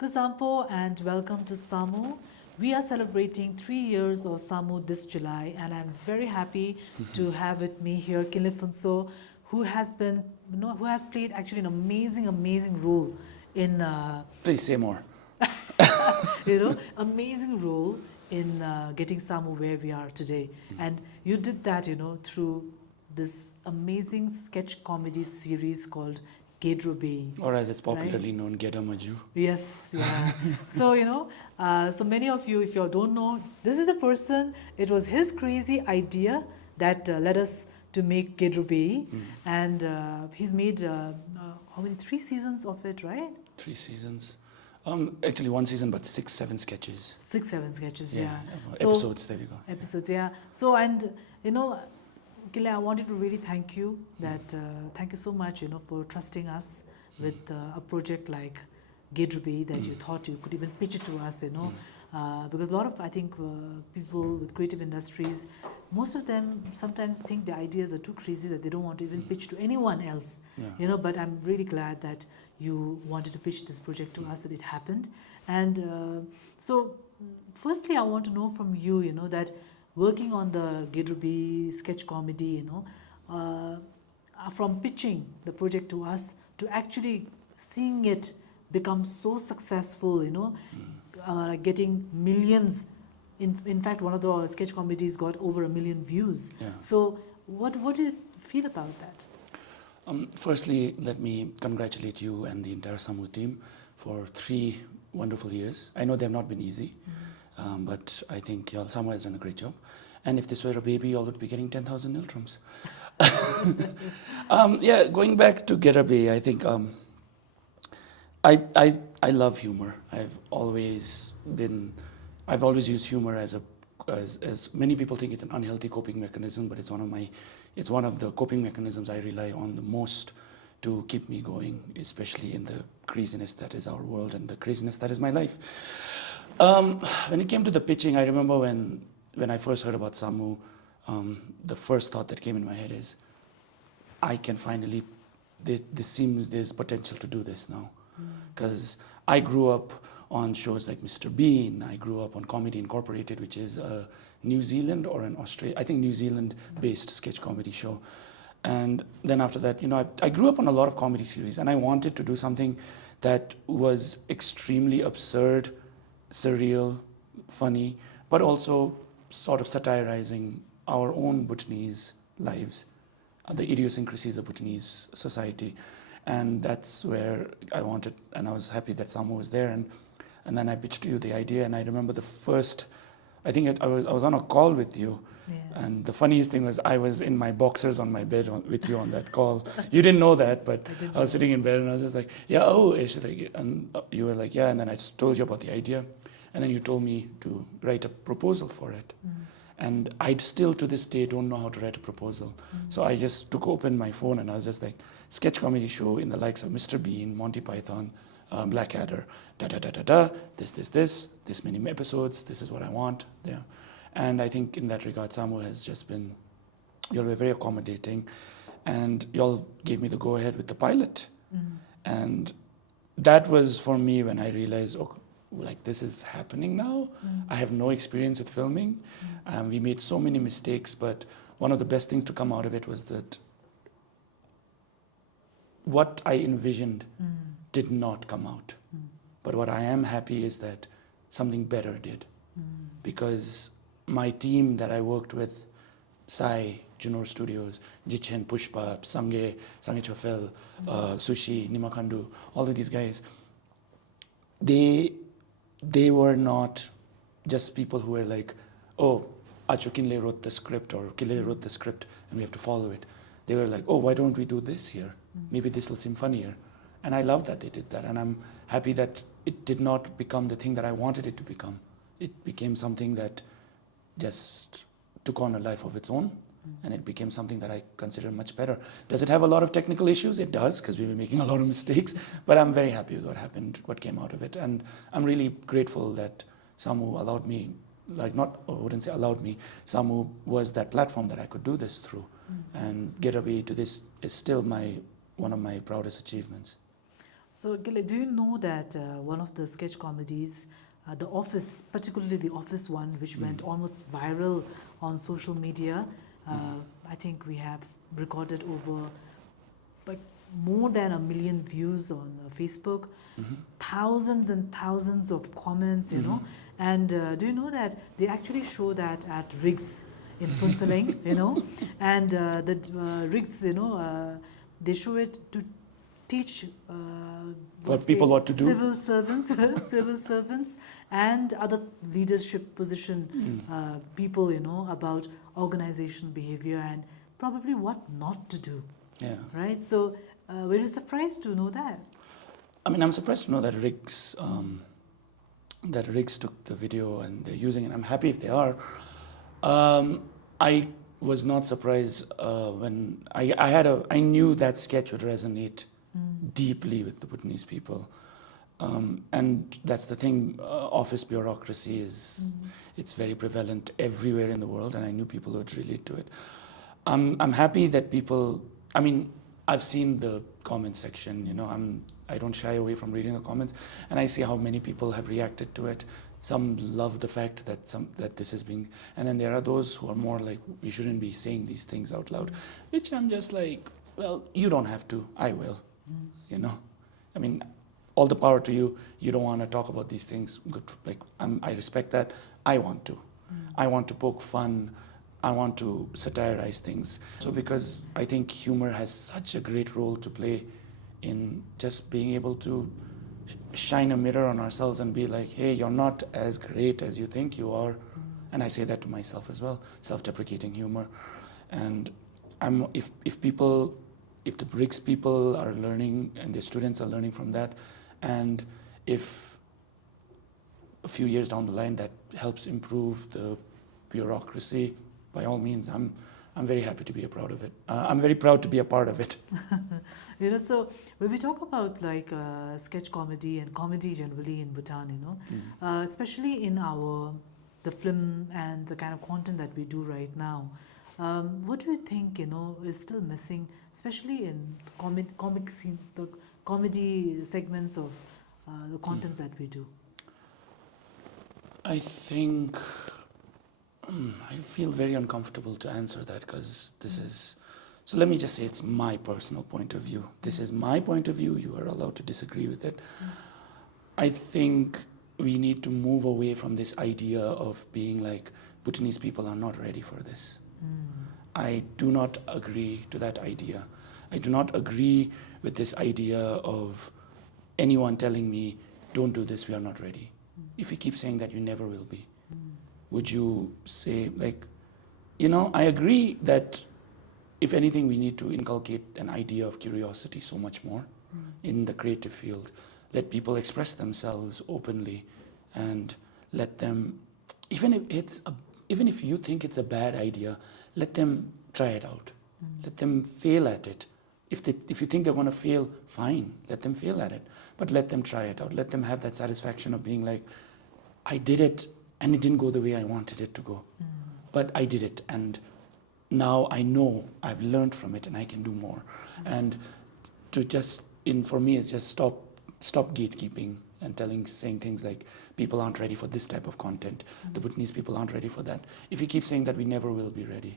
𝐿𝐴𝐻 and welcome to 𝐒𝐚𝐬. We are celebrating 3 years of 𝐒𝐚𝐬 this July, and I'm very happy to have with me here 𝐤𝐿𝐴𝐻, who has been, who has played actually an amazing role in, Please say more. amazing role in getting 𝐒𝐚𝐬 where we are today. And you did that, through this amazing sketch comedy series called 𝐤𝐻𝐻𝐵. Or as it's popularly known, 𝐤𝐻𝐬𝐬. Yes, yeah. So, so many of you, if you all don't know, this is the person, it was his crazy idea that led us to make 𝐤𝐻𝐻𝐵. And he's made, how many, 3 seasons of it, right? 3 seasons. Actually 1 season, but 6, 7 sketches. 6, 7 sketches, yeah. So, episodes, there we go. Episodes, yeah. So, and, 𝐤𝐿𝐴, I wanted to really thank you that, thank you so much, for trusting us with a project like 𝐤𝐻𝐻𝐵 that you thought you could even pitch it to us, because a lot of, I think, people with creative industries, most of them sometimes think the ideas are too crazy that they don't want to even pitch to anyone else, but I'm really glad that you wanted to pitch this project to us, that it happened. And so, firstly, I want to know from you, that working on the 𝐤𝐻𝐻𝐵 sketch comedy, from pitching the project to us to actually seeing it become so successful, getting millions. In fact, one of the sketch comedies got over 1 million views. Yeah. So, what do you feel about that? Firstly, let me congratulate you and the entire 𝐒𝐚𝐬 team for 3 wonderful years. I know they have not been easy, but I think 𝐒𝐚𝐬 has done a great job. And if this were a baby, you all would be getting 10,000 𝐿TROMs. Yeah, going back to 𝐤𝐻𝐵, I think I love humor. I've always used humor as many people think it's an unhealthy coping mechanism, but it's one of the coping mechanisms I rely on the most to keep me going, especially in the craziness that is our world and the craziness that is my life. When it came to the pitching, I remember when I first heard about 𝐒𝐚𝐬, the first thought that came in my head is, I can finally, this seems there's potential to do this now. Because I grew up on shows like Mr. Bean, I grew up on Comedy Incorporated, which is a New Zealand or an Australia, I think New Zealand-based sketch comedy show. And then after that, I grew up on a lot of comedy series, and I wanted to do something that was extremely absurd, surreal, funny, but also sort of satirizing our own Bhutanese lives, the idiosyncrasies of Bhutanese society. And that's where I wanted, and I was happy that 𝐒𝐚𝐬 was there. And then I pitched you the idea, and I remember the first, I think I was on a call with you. Yeah. And the funniest thing was I was in my boxers on my bed with you on that call. You didn't know that, but I was sitting in bed and I was just like, yeah, oh, and you were like, yeah, and then I just told you about the idea. And then you told me to write a proposal for it. And I still to this day don't know how to write a proposal. So I just open my phone and I was just like, sketch comedy show in the likes of Mr. Bean, Monty Python, Blackadder, this many episodes, this is what I want. Yeah. And I think in that regard, 𝐒𝐚𝐬 has just been, you all were very accommodating, and you all gave me the go ahead with the pilot. And that was for me when I realized, like, this is happening now. I have no experience with filming. We made so many mistakes, but one of the best things to come out of it was that what I envisioned did not come out. But what I am happy is that something better did. Because my team that I worked with, Sai, Junor Studios, Jichen, Pushpa, Sange Chofel, Sushi, Nimakhandu, all of these guys, they were not just people who were like, oh, Acho 𝐿𝐴𝐻 wrote the script, or 𝐿𝐴𝐻 wrote the script and we have to follow it. They were like, oh, why don't we do this here? Maybe this will seem funnier. And I love that they did that. And I'm happy that it did not become the thing that I wanted it to become. It became something that just took on a life of its own. And it became something that I consider much better. Does it have a lot of technical issues? It does, because we were making a lot of mistakes. But I'm very happy with what happened, what came out of it. And I'm really grateful that 𝐒𝐚𝐬 allowed me, I wouldn't say allowed me, 𝐒𝐚𝐬 was that platform that I could do this through. And 𝐤𝐻𝐵 to this is still one of my proudest achievements. So, Gile, do you know that one of the sketch comedies, The Office, particularly The Office one, which went almost viral on social media, I think we have recorded over like more than 1 million views on Facebook, thousands and thousands of comments, you know. And do you know that they actually show that at 𝐕∫ in Phuntsholling, you know, and the 𝐕∫, you know, they show it to teach people what to do. Civil servants, civil servants, and other leadership position people, you know, about organizational behavior and probably what not to do. Yeah. Right. So, were you surprised to know that? I mean, I'm surprised to know that 𝐕∫ took the video and they're using it. I'm happy if they are. I was not surprised when I knew that sketch would resonate deeply with the Bhutanese people. And that's the thing, office bureaucracy is, it's very prevalent everywhere in the world, and I knew people would relate to it. I'm happy that people, I mean, I've seen the comment section, you know, I don't shy away from reading the comments, and I see how many people have reacted to it. Some love the fact that this is being, and then there are those who are more like, we shouldn't be saying these things out loud, which I'm just like, well, you don't have to, I will, you know. I mean, all the power to you. You don't want to talk about these things. Good, like I respect that. I want to. I want to poke fun. I want to satirize things. So because I think humor has such a great role to play in just being able to shine a mirror on ourselves and be like, hey, you're not as great as you think you are. And I say that to myself as well, self-deprecating humor. And if the 𝐕∫ people are learning and the students are learning from that, and if a few years down the line that helps improve the bureaucracy, by all means, I'm very happy to be a proud of it. I'm very proud to be a part of it. You know, so when we talk about like sketch comedy and comedy generally in Bhutan, you know, especially in the film and the kind of content that we do right now, what do you think, you know, is still missing, especially in comic scene, the comedy segments of the contents that we do? I think I feel very uncomfortable to answer that because this is, so let me just say it's my personal point of view. This is my point of view. You are allowed to disagree with it. I think we need to move away from this idea of being like, Bhutanese people are not ready for this. I do not agree to that idea. I do not agree with this idea of anyone telling me, don't do this, we are not ready. If you keep saying that, you never will be. Would you say, like, you know, I agree that if anything, we need to inculcate an idea of curiosity so much more in the creative field. Let people express themselves openly and let them, even if you think it's a bad idea, let them try it out. Let them fail at it. If you think they're going to fail, fine, let them fail at it. But let them try it out. Let them have that satisfaction of being like, I did it and it didn't go the way I wanted it to go. But I did it, and now I know I've learned from it and I can do more. And to just, for me, it's just stop gatekeeping and saying things like, people aren't ready for this type of content. The Bhutanese people aren't ready for that. If you keep saying that, we never will be ready.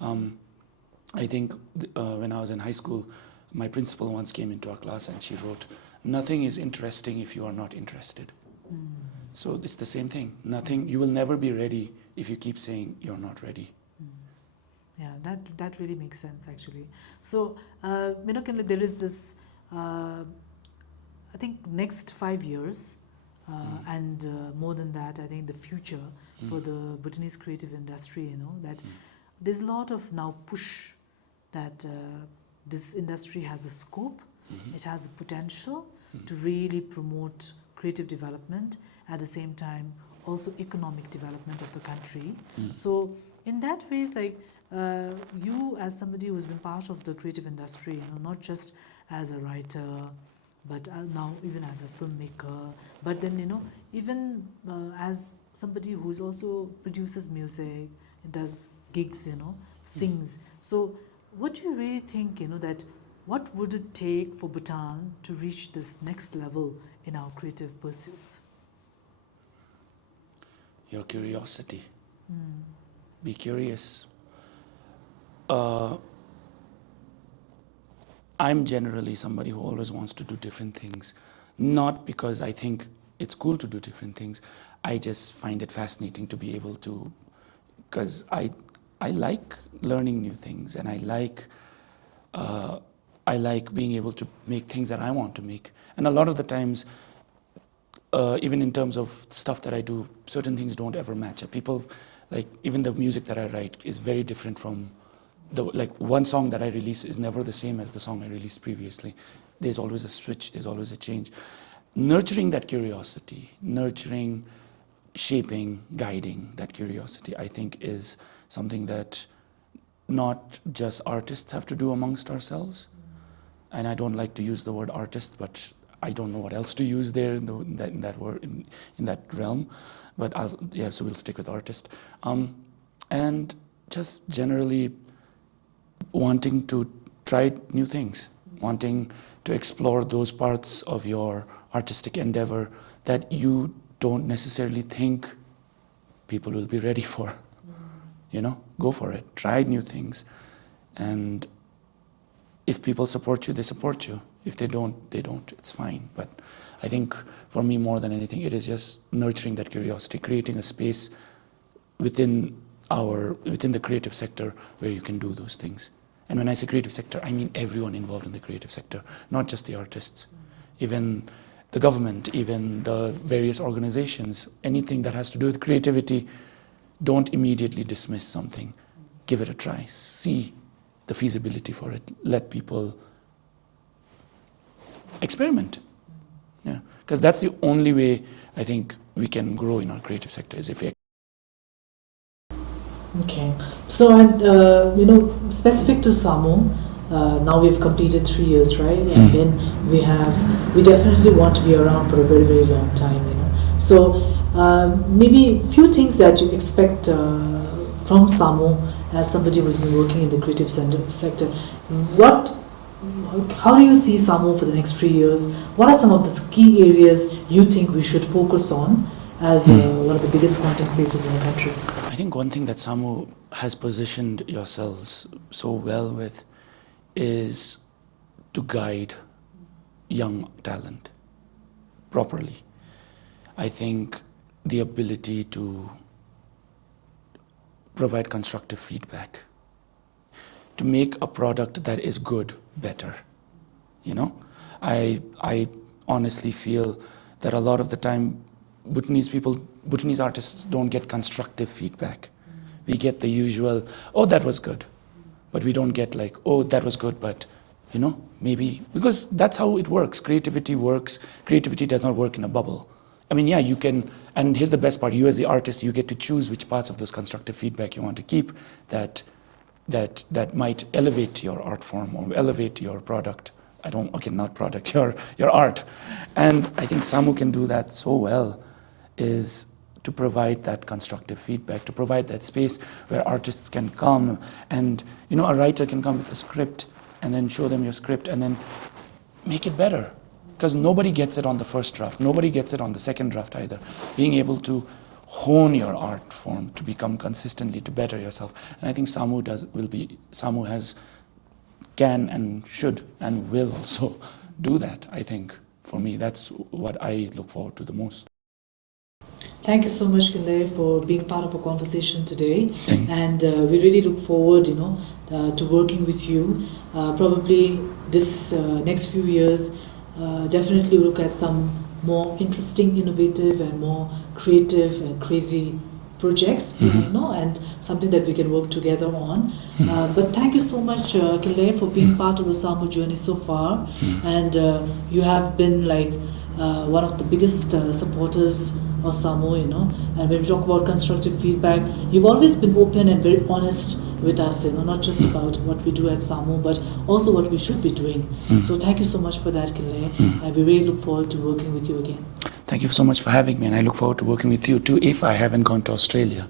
I think when I was in high school, my principal once came into our class and she wrote, nothing is interesting if you are not interested. So it's the same thing. You will never be ready if you keep saying you're not ready. Yeah, that really makes sense actually. So, there is this, I think next 5 years, and more than that, I think the future for the Bhutanese creative industry, you know, that there's a lot of now push that this industry has a scope, it has the potential to really promote creative development, at the same time also economic development of the country. So in that ways, like you as somebody who's been part of the creative industry, you know, not just as a writer, but now even as a filmmaker, but then, you know, even as somebody who's also produces music, does gigs, you know, sings. So what do you really think, you know, that what would it take for Bhutan to reach this next level in our creative pursuits? Your curiosity. Mm. Be curious. I'm generally somebody who always wants to do different things, not because I think it's cool to do different things. I just find it fascinating to be able to, because I like learning new things, and I like being able to make things that I want to make. And a lot of the times, even in terms of stuff that I do, certain things don't ever match up. People, like, even the music that I write is very different from like one song that I release is never the same as the song I released previously. There's always a switch, there's always a change. Nurturing that curiosity, nurturing, shaping, guiding that curiosity, I think is something that not just artists have to do amongst ourselves. And I don't like to use the word artist, but I don't know what else to use there in that word, in that realm. But so we'll stick with artist. And just generally wanting to try new things, wanting to explore those parts of your artistic endeavor that you don't necessarily think people will be ready for. You know, go for it, try new things. And if people support you, they support you. If they don't, they don't, it's fine. But I think for me, more than anything, it is just nurturing that curiosity, creating a space within the creative sector where you can do those things. And when I say creative sector, I mean everyone involved in the creative sector, not just the artists. Even the government, even the various organizations, anything that has to do with creativity, don't immediately dismiss something. Give it a try, see the feasibility for it, let people experiment. Yeah, because that's the only way I think we can grow in our creative sector, is if we. Okay, so and specific to 𝐒𝐚𝐬, now we've completed 3 years, right? And then we definitely want to be around for a very, very long time, So maybe a few things that you expect from 𝐒𝐚𝐬 as somebody who's been working in the creative sector. How do you see 𝐒𝐚𝐬 for the next 3 years? What are some of the key areas you think we should focus on as one of the biggest content creators in the country? I think one thing that 𝐒𝐚𝐬 has positioned yourselves so well with is to guide young talent properly. I think the ability to provide constructive feedback, to make a product that is good better. I honestly feel that a lot of the time Bhutanese artists don't get constructive feedback. We get the usual, oh, that was good. But we don't get like, oh, that was good, but maybe, because that's how it works. Creativity works. Creativity does not work in a bubble. I mean, yeah, you can, and here's the best part, you as the artist, you get to choose which parts of those constructive feedback you want to keep that might elevate your art form or elevate your product. Not product, your art. And I think 𝐒𝐚𝐬 can do that so well, is to provide that constructive feedback, to provide that space where artists can come and, a writer can come with a script and then show them your script and then make it better. Because nobody gets it on the first draft, nobody gets it on the second draft either. Being able to hone your art form, to become consistently, to better yourself. And I think 𝐒𝐚𝐬 can and should and will also do that, I think. For me, that's what I look forward to the most. Thank you so much, 𝐤𝐴, for being part of our conversation today. And we really look forward, to working with you. Probably this next few years, definitely look at some more interesting, innovative, and more creative and crazy projects, and something that we can work together on. But thank you so much, 𝐤𝐴, for being part of the 𝐒𝐚𝐬 journey so far. And you have been like one of the biggest supporters of 𝐒𝐚𝐬, and when we talk about constructive feedback, you've always been open and very honest with us, not just about what we do at 𝐒𝐚𝐬, but also what we should be doing. So thank you so much for that, 𝐤𝐴. I really look forward to working with you again. Thank you so much for having me, and I look forward to working with you too if I haven't gone to Australia.